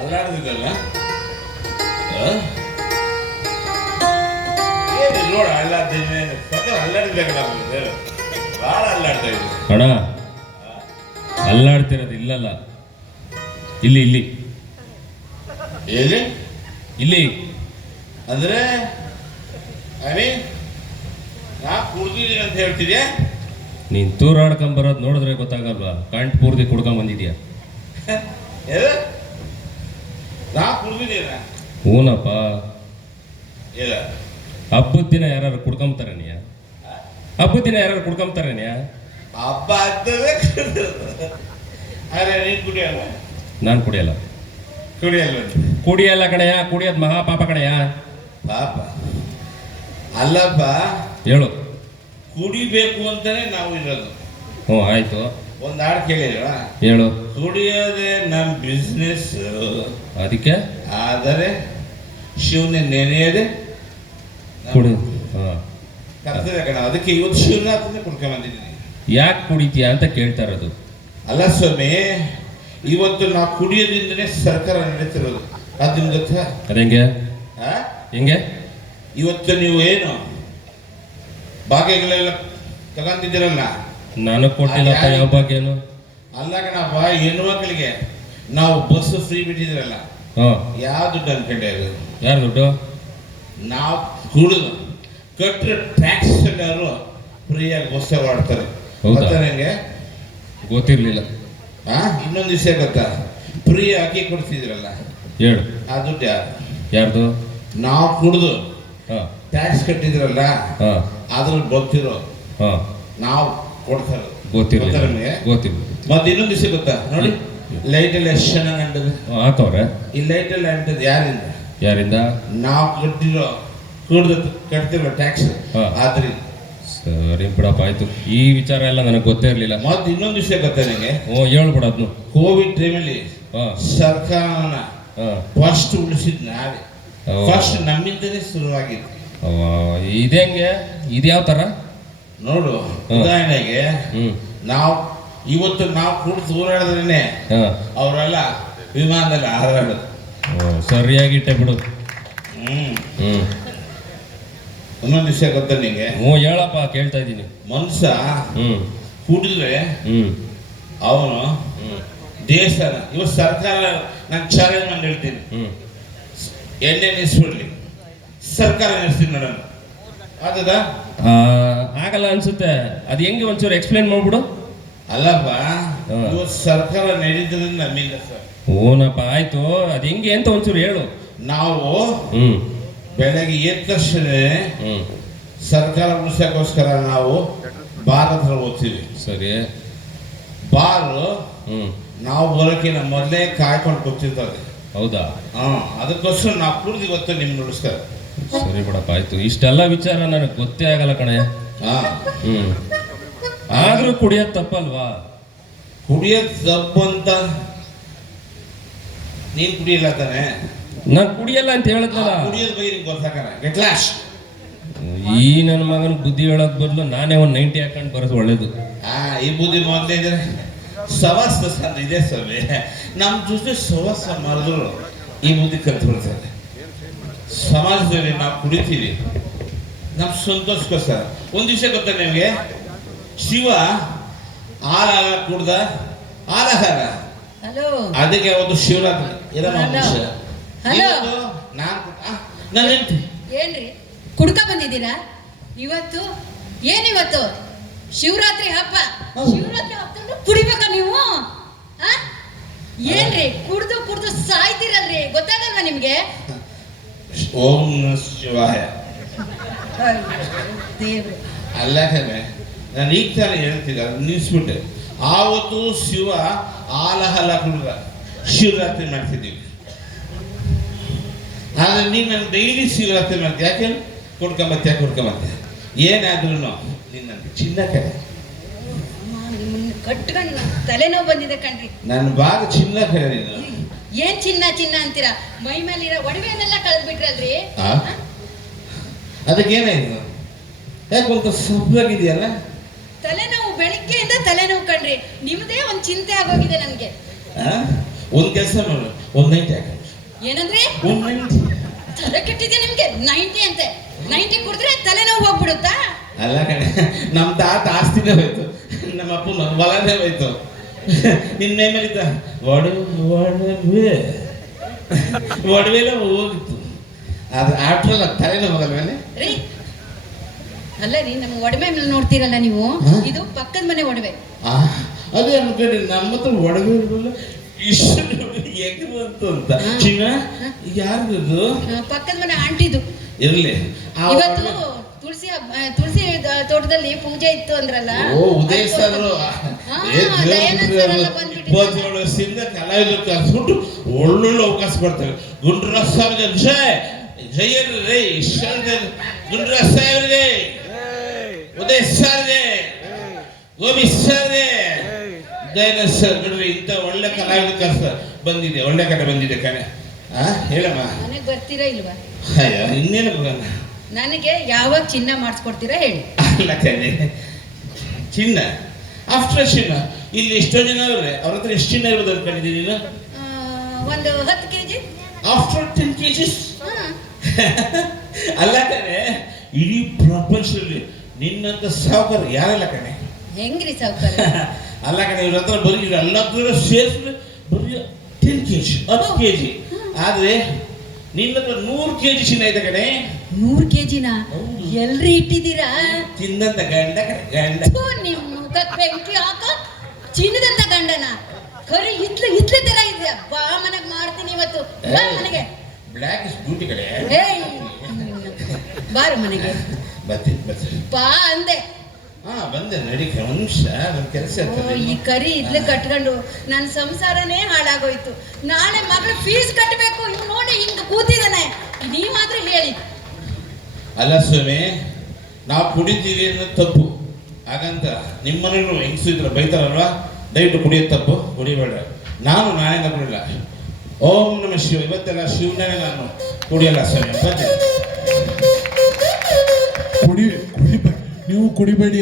ಅಲ್ಲಾಡ್ತಿದ್ದಲ್ಲ ಏನು ನೋಡ ಅಲ್ಲಾಡ್ತೀನಿ ಅಲ್ಲಾಡಿದ್ದೆ ಕಣ ಭಾಳ ಅಲ್ಲಾಡ್ತಾ ಇದ್ದೆ ಅಣ್ಣ. ಅಲ್ಲಾಡ್ತಿರೋದು ಇಲ್ಲಲ್ಲ, ಇಲ್ಲಿ ಇಲ್ಲಿ ಎಲ್ಲಿ ಇಲ್ಲಿ ಅಂದ್ರೆ ನಾ ಕುಡ್ದಿದ್ದೀನಿ ಅಂತ ಹೇಳ್ತಿದ್ಯಾ? ನೀನ್ ತೂರಾಡ್ಕೊಂಬರೋದು ನೋಡಿದ್ರೆ ಗೊತ್ತಾಗಲ್ವಾ? ಕಂಟ್ ಪೂರ್ತಿ ಕುಡ್ಕೊಂಡ್ ಬಂದಿದ್ಯಾ? ನಾ ಕುಡ್ದಿದ್ದೀನ? ಹೂನಪ್ಪ. ಇಲ್ಲ ಹಬ್ಬದ ದಿನ ಯಾರು ಕುಡ್ಕೊಂತಾರನಿಯ? ಹಬ್ಬದ ದಿನ ಯಾರು ಕುಡ್ಕೊಂತಾರನಿಯ? ಹಬ್ಬ ಆಗ್ತದೆ. ಅರೆ ನೀನ್ ಕುಡಿಯಲ್ಲ? ನಾನು ಕುಡಿಯಲ್ಲ. ಕುಡಿಯಲ್ಲ ಕಣಯ್ಯ, ಕುಡಿಯೋದು ಮಹಾಪಾಪ ಕಣಯ್ಯ. ಪಾಪ ಅಲ್ಲಪ್ಪ, ಹೇಳು. ಕುಡಿಬೇಕು ಅಂತಾನೆ ನಾವು ಇರೋದು. ಹ್ಞೂ ಆಯ್ತು. ಒಂದು ಹಾಡು ಕೇಳಿಲ್ವಾ? ಹೇಳು. ಕುಡಿಯೋದೇ ನಮ್ಮ ಬಿಸ್ನೆಸ್, ಅದಕ್ಕೆ ಆದರೆ ಶಿವನೇ ನೆನೆಯದೆ ಕುಡಿ. ಕರ್ತದೆ ಕಣ. ಅದಕ್ಕೆ ಇವತ್ತು ಶಿವರಾತ್ರಿನೇ ಕುಡ್ಕೊಂಡ್ ಬಂದಿದ್ದೀನಿ. ಯಾಕೆ ಕುಡಿತೀಯ ಅಂತ ಕೇಳ್ತಾ ಇರೋದು. ಅಲ್ಲ ಸ್ವಾಮಿ, ಇವತ್ತು ನಾವು ಕುಡಿಯೋದ್ರಿಂದನೇ ಸರ್ಕಾರ ನಡೀತಿರೋದು. ಅದು ನಿಮ್ಗೆ ಗೊತ್ತಾ? ಅದೇಂಗೆ? ಹೆಂಗೆ? ಇವತ್ತು ನೀವು ಏನು ಭಾಗ್ಯಗಳೆಲ್ಲ ತಗೊಂತಿದ್ದೀರಲ್ಲ, ನನಗೆ ಕೊಟ್ಟಿಲ್ಲಪ್ಪ ಯಾವ ಭಾಗ್ಯನು. ಅಲ್ಲ ಕಣಪ್ಪ, ಹೆಣ್ಣು ಮಕ್ಕಳಿಗೆ ನಾವು ಬಸ್ ಫ್ರೀ ಬಿಟ್ಟಿದ್ರಲ್ಲ, ಯಾವ ದುಡ್ಡು ಅನ್ಕೊಂಡೆ ಅದು? ಯಾರು ದುಡ್ಡು? ನಾವು ಕುಡಿದು ಕಟ್ಟರೆ ಟ್ಯಾಕ್ಸ್ ಎಲ್ಲರೂ ಫ್ರೀಯಾಗಿ ಬಸ್ ಓಡ್ತಾರೆ. ಗೊತ್ತಾ ನನಗೆ? ಗೊತ್ತಿರ್ಲಿಲ್ಲ. ಇನ್ನೊಂದು ವಿಷಯ ಗೊತ್ತಾ? ಫ್ರೀ ಹಾಕಿ ಕೊಡ್ತಿದ್ರಲ್ಲ, ಹೇಳು. ಆ ದುಡ್ಡು ಯಾರ್ದು? ನಾವು ಕುಡಿದು ಟ್ಯಾಕ್ಸ್ ಕಟ್ಟಿದ್ರಲ್ಲ, ಅದ್ರಲ್ಲಿ ಗೊತ್ತಿರೋ ನಾವು ಕೊಡ್ತಾರೆ. ಗೊತ್ತಿರಲಿಲ್ಲ. ಮತ್ತೆ ಇನ್ನೊಂದು ವಿಷಯ ಗೊತ್ತಾ? ನೋಡಿ, ಲೈಟ್ ಎಲ್ಲ ಎಷ್ಟು ಚೆನ್ನಾಗಿ ಅಂಟದು ಹಾಕವ್ರೆ. ಈ ಲೈಟ್ ಎಲ್ಲ ಅಂಟದು ಯಾರಿಂದ? ಯಾರಿಂದ? ನಾವು ಕಟ್ತಿರೋ ಟ್ಯಾಕ್ಸ್. ಆದ್ರಿಂದ ಸರಿ ಬಿಡಪ್ಪ, ಆಯ್ತು. ಈ ವಿಚಾರ ಎಲ್ಲ ನನಗೆ ಗೊತ್ತೇ ಇರಲಿಲ್ಲ. ಮತ್ತೆ ಇನ್ನೊಂದು ವಿಷಯ ಗೊತ್ತಾ ನಿಮಗೆ? ಹೇಳ್ಬಿಡ ಅದನ್ನು. ಕೋವಿಡ್ ಟೈಮಲ್ಲಿ ಸರ್ಕಾರನ ಫಸ್ಟ್ ಉಳಿಸಿದ್ ನಾವೇ. ಫಸ್ಟ್ ನಮ್ಮಿಂದಲೇ ಶುರುವಾಗಿತ್ತು. ಇದೇಂಗೆ? ಇದ್ಯಾವ ತರ ನೋಡು, ಉದಾಹರಣೆಗೆ ನಾವು ಇವತ್ತು ನಾವು ಕೂಡ ದೂರಾಡಿದ್ರೇನೆ ಅವರೆಲ್ಲ ವಿಮಾನದಲ್ಲಿ ಹಾರಾಡೋದು. ಸರಿಯಾಗಿಟ್ಟೆ ಬಿಡು. ಇನ್ನೊಂದು ವಿಷಯ ಗೊತ್ತಾ ನಿಂಗೆ? ಹೇಳಪ್ಪ, ಕೇಳ್ತಾ ಇದ್ದೀನಿ. ಮನುಷ್ಯ ಕುಡಿದ್ರೆ ಅವನು ದೇಶನ ಇವತ್ತು ಸರ್ಕಾರ ನಾನು ಚಾಲೆಂಜ್ ಮಾಡಿ ಹೇಳ್ತೀನಿ, ಎಣ್ಣೆ ನಿಲ್ಸ್ಬಿಡ್ಲಿ, ಸರ್ಕಾರ ನಿಲ್ಸ್ತೀನಿ ನೋಡೋಣ. ಆದದ ಆಗಲ್ಲ ಅನ್ಸುತ್ತೆ. ಅದು ಹೆಂಗೆ ಒಂಚೂರು ಎಕ್ಸ್ಪ್ಲೇನ್ ಮಾಡ್ಬಿಡು. ಅಲ್ಲಪ್ಪ, ಇವತ್ತು ಸರ್ಕಾರ ನಡೀತದ್ರಿಂದ ನಮ್ಮಿಂದ ಸರ್. ಓನಪ್ಪ, ಆಯ್ತು. ಅದು ಹೆಂಗೆ ಅಂತ ಒಂಚೂರು ಹೇಳು. ನಾವು ಬೆಳಗ್ಗೆ ಎದ್ದ ತಕ್ಷಣ ಸರ್ಕಾರ ಉಳಿಸೋಕ್ಕೋಸ್ಕರ ನಾವು ಬಾರ್ ಹತ್ರ ಹೋಗ್ತೀವಿ. ಸರಿ. ಬಾರು ನಾವು ಬರೋಕಿನ ಮೊದಲೇ ಕಾಯ್ಕೊಂಡು ಕೂತಿರ್ತದೆ. ಹೌದಾ? ಅದಕ್ಕೋಸ್ಕರ ನಾವು ಕುಡ್ದು ಇವತ್ತು ನಿಮ್ಗೆ ಉಳಿಸ್ತಾರೆ. ಸರಿ ಬಿಡಪ್ಪ, ಆಯ್ತು. ಇಷ್ಟೆಲ್ಲ ವಿಚಾರ ನನಗೆ ಗೊತ್ತೇ ಆಗಲ್ಲ ಕಣಯ್ಯ. ಆದ್ರೂ ಕುಡಿಯೋದು ತಪ್ಪಲ್ವಾ? ಕುಡಿಯೋದು ತಪ್ಪು ಅಂತ ನೀನ್ ಕುಡಿಯಲ್ಲ ತಾನೆ? ನಾನು ಕುಡಿಯಲ್ಲ ಅಂತ ಹೇಳಿದ್ನಲ್ಲ. ಕುಡಿಯೋದ್ ಬಗ್ಗೆ ನಿಮ್ಗೆ ಗೊತ್ತಾಗಲ್ಲ. Get lost. ಈ ನನ್ನ ಮಗನ ಬುದ್ಧಿ ಹೇಳೋದ್ ಬದಲು ನಾನೇ ಒಂದು 90 ಹಾಕೊಂಡು ಬರೋದು ಒಳ್ಳೇದು. ಈ ಬುದ್ಧಿ ಮೊದಲೇ ಇದ್ರೆ ಸವಾಸ ಇದೆ ಸ್ವಾಮಿ. ನಮ್ಮ ಜೊತೆ ಸವಾಸ ಮಾಡಿದ್ರು ಈ ಬುದ್ಧಿ ಕಲ್ತು ಬಿಡ್ತಾರೆ. ಸಮಾಜದಲ್ಲಿ ನಾವು ಕುಡಿತೀವಿ ನಮ್ಮ ಸಂತೋಷಕ್ಕೋಸ್ಕರ. ಒಂದು ವಿಷಯ ಗೊತ್ತಾ ನಿಮಗೆ? ಶಿವ ಹಾಲಾಗ ಕುಡ್ದ ಹಾಲಹಾರ, ಅದಕ್ಕೆ ಒಂದು ಶಿವರಾತ್ರಿ ಏನ್ರಿ ಕುಡ್ಕ ಬಂದಿದ್ದೀರಾ ಇವತ್ತು? ಏನಿವತ್ತು ಶಿವರಾತ್ರಿ ಹಬ್ಬ. ಶಿವರಾತ್ರಿ ಹಬ್ಬ ಕುಡಿಬೇಕ ನೀವು? ಏನ್ರಿ ಕುಡ್ದು ಕುಡ್ದು ಸಾಯ್ತಿರಲ್ರಿ, ಗೊತ್ತಾಗಲ್ವಾ ನಿಮ್ಗೆ? ಓಂ ಶಿವಾಯ. ಅಲ್ಲ ನಾನು ಈಗ ತಾನೇ ಹೇಳ್ತಿದ್ದ ನಿಲ್ಸ್ಬಿಟ್ಟೆ. ಆವತ್ತು ಶಿವ ಹಾಲಹಲ ಕುಡ್ದ ಶಿವರಾತ್ರಿ ಮಾಡ್ತಿದ್ದೀವಿ. ಆದ್ರೆ ನೀನು ನನ್ನ ಡೈಲಿ ಶಿವರಾತ್ರಿ ಮಾಡ್ತೀಯ. ಯಾಕೆ? ಕೊಡ್ಕೊಂಬತ್ತೆ ಏನಾದ್ರೂ ನಿನ್ನ ಚಿನ್ನ ಕಡೆ ಕಟ್ಕೊಂಡು ತಲೆನೋವು ಬಂದಿದೆ ಕಣ್ರಿ. ನನ್ನ ಭಾಗ ಚಿನ್ನ ಕಡೆ. ನೀನು ಏನ್ ಚಿನ್ನ ಚಿನ್ನ ಅಂತೀರಾ? ಮೈ ಮೇಲಿರೋ ಒಡವೆನೆಲ್ಲ ಕಳೆದ್ ಬಿಟ್ರಲ್ರಿ. ಅದಕ್ಕೇನಾಯ್ತು? ಯಾಕೊಂತ ಸಬ್ಬಾಗಿದೆಯಲ್ಲ? ತಲೆನೋವು, ಬೆಳಿಗ್ಗೆಯಿಂದ ತಲೆನೋವು ಕಣ್ರಿ. ನಿಮ್ದೇ ಒಂದ್ ಚಿಂತೆ ಆಗೋಗಿದೆ ನನ್ಗೆ. ಒಂದ್ ಕೆಲಸ ಮಾಡು, ಒಂದು 90 ಹಾಕಿ. ಏನಂದ್ರೆ ಒಂದು 90. ತಲೆ ಕೆಟ್ಟಿದ್ಯಾ ನಿಮ್ಗೆ? 90 ಅಂತೆ. 90 ಕುಡಿದ್ರೆ ತಲೆನೋವು ಹೋಗ್ಬಿಡುತ್ತಾ? ಅಲ್ಲ ಕಣೆ, ನಮ್ಮ ತಾತ ಆಸ್ತಿನೇ ಹೋಯ್ತು, ನಮ್ಮ ಅಪ್ಪನ ಹೊಲನೇ ಹೋಯ್ತು. ನಿನ್ನ ಮೇಲಿದ್ದ ಒಡವೆಲ್ಲ ಹೋಗಿತ್ತು. ಅದು ಆಟ್ರಲ್ಲ ತಲೆನೋ ಹೋಗಲ್ವೇನೆ ರೀ. ಅಲ್ಲ ರೀ, ನಮ್ಮ ಒಡವೆ ಮೇಲೆ ನೋಡ್ತೀರಲ್ಲ ನೀವು, ಹಾ? ಇದು ಪಕ್ಕದ ಮನೆ ಒಡವೆ. ಅದೇ ಅನ್ಕೊಂಡ್ರಿ ನಮ್ಮ ಹತ್ರ ಒಡವೆ ಇರಲ್ಲ, ಇಷ್ಟು ಹೆಂಗ್ ಬಂತು ಅಂತ. ಚಿನ್ನ ಯಾರ್ದು? ಪಕ್ಕದ ಮನೆ ಆಂಟಿದು. ಇರ್ಲಿ. ಇವತ್ತು ತುಳಸಿ ತೋಟದಲ್ಲಿ ಪೂಜೆ ಇತ್ತು ಅಂದ್ರಲ್ಲ. ಓ, ಉದಯ್ ಸರ್ ದಯಾನಂದ್ ಸರ್ ಎಲ್ಲ ಬಂದ್ಬಿಟ್ಟಿದ್ದಾರೆ. 27 ವರ್ಷದಿಂದ ಕಲಾವಿದರು ಕರ್ಸ್ಬಿಟ್ಟು ಒಳ್ಳೊಳ್ಳೆ ಅವಕಾಶ ಕೊಡ್ತಾರೆ. ಗುಂಡ್ರಾಜ್ ಸಾಹೇಬ್ಗೆ ಜಯ ರೇ, ಗುಂಡ್ರಾಜ್ ಸಾಹೇಬ್ರಿಗೆ, ಉದಯ್ ಸರ್ಗೆ, ಗೋಪಿ ಸರ್ಗೆ, ದಯಾನಂದ್ ಸರ್ ಬಿಡ್ರಿ, ಇಂಥ ಒಳ್ಳೆ ಕಲಾವಿದ ಕರ್ಸ ಬಂದಿದೆ, ಒಳ್ಳೆ ಕಡೆ ಬಂದಿದೆ ಕಣೆ. ಹೇಳಮ್ಮ. ಮನೆಗೆ ಬರ್ತೀರಾ ಇಲ್ವಾ? ಅಯ್ಯ, ಇನ್ನೇನು ಬರೋಣ. ನನಗೆ ಯಾವಾಗ ಚಿನ್ನ ಮಾಡಿಸ್ಕೊಡ್ತೀರಾ ಹೇಳಿ. ಅಲ್ಲ ಕಣೆ, ಚಿನ್ನ ಆಫ್ಟರ್ ಚಿನ್ನ ಇಲ್ಲಿ ಎಷ್ಟೋ ಜನ ಅವ್ರೆ, ಅವ್ರ ಹತ್ರ ಎಷ್ಟು ಚಿನ್ನ ಇರ್ಬೋದು ಅನ್ಕೊಂಡಿದ್ದೀನಿ ನೀನು? ಒಂದು 10 kg. After 10 kg. ಅಲ್ಲ ಕಣೆ, ಇಡೀ ಪ್ರಪಂಚದಲ್ಲಿ ನಿನ್ನಂತ ಸಾವುಕಾರ ಯಾರಲ್ಲ ಕಣೆ. ಹೆಂಗ್ರಿ ಸಾವ್ಕಾರ? ಅಲ್ಲ ಕಣೆ, ಇವ್ರ ಹತ್ರ ಬರೀ ಎಲ್ಲ ಸೇರಿಸಿದ್ರೆ ಬರೀ 10 kg, 10 kg. ಆದ್ರೆ ನಿನ್ನ ಹತ್ರ 100 kg ಚಿನ್ನ ಇದೆ ಕಣೆ. 100 kg ನಾ? ಎಲ್ರಿ ಇಟ್ಟಿದ್ದೀರಾ? ಚಿನ್ನಂತ ಗಂಡ ಕಣೆ, ಗಂಡ. ನಿಮ್ ಮುಖಕ್ಕೆ ಬೆಂಕಿ ಹಾಕ. ಚಿನ್ನದಂತ ಗಂಡನ ಖರಿ ಇತ್ಲೆ ತರ ಇದೆಯಾ? ಬಾ, ಮನೆಗೆ ಮಾಡ್ತೀನಿ ಇವತ್ತು. ಬಾ ಮನೆಗೆ. ಬ್ಲ್ಯಾಕ್ ಇಸ್ ಬ್ಯೂಟಿ ಕಡೆ. ಏಯ್, ಬಾರು ಮನೆಗೆ. ಬರ್ತೀನಿ. ಬಾ ಅಂದೆ. ಬಂದೆ ನಡಿ, ಒಂದು ನಿಮಿಷ, ನನ್ನ ಕೆಲಸ ಇರ್ತದೆ. ಈ ಕರಿ ಇದ್ಲೆ ಕಟ್ಕೊಂಡು ನನ್ನ ಸಂಸಾರನೇ ಹಾಳಾಗೋಯ್ತು. ನಾಳೆ ಮಗಳ ಫೀಸ್ ಕಟ್ಟಬೇಕು. ಇವ್ ನೋಡಿ ಹಿಂಗ ಕೂತಿದ್ದಾನೆ. ನೀವಾದ್ರೂ ಹೇಳಿ. ಅಲ್ಲ ಸ್ವಾಮಿ, ನಾವು ಕುಡಿತೀವಿ ಅನ್ನೋದು ತಪ್ಪು. ಹಾಗಂತ ನಿಮ್ಮನೇನು ಹೆಂಗಸು ಇದ್ರೆ ಬೈತಾರಲ್ವಾ, ದಯವಿಟ್ಟು ಕುಡಿಯೋದು ತಪ್ಪು, ಕುಡಿಬೇಡ. ನಾನೇನ ಕುಡಿಲ್ಲ. ಓಂ ನಮ ಶಿವ. ಇವತ್ತೆಲ್ಲ ಶಿವನೇ ನಾನು ಕುಡಿಯಲ್ಲ ಸ್ವಾಮಿ. ನೀವು ಕುಡಿಬೇಡಿ.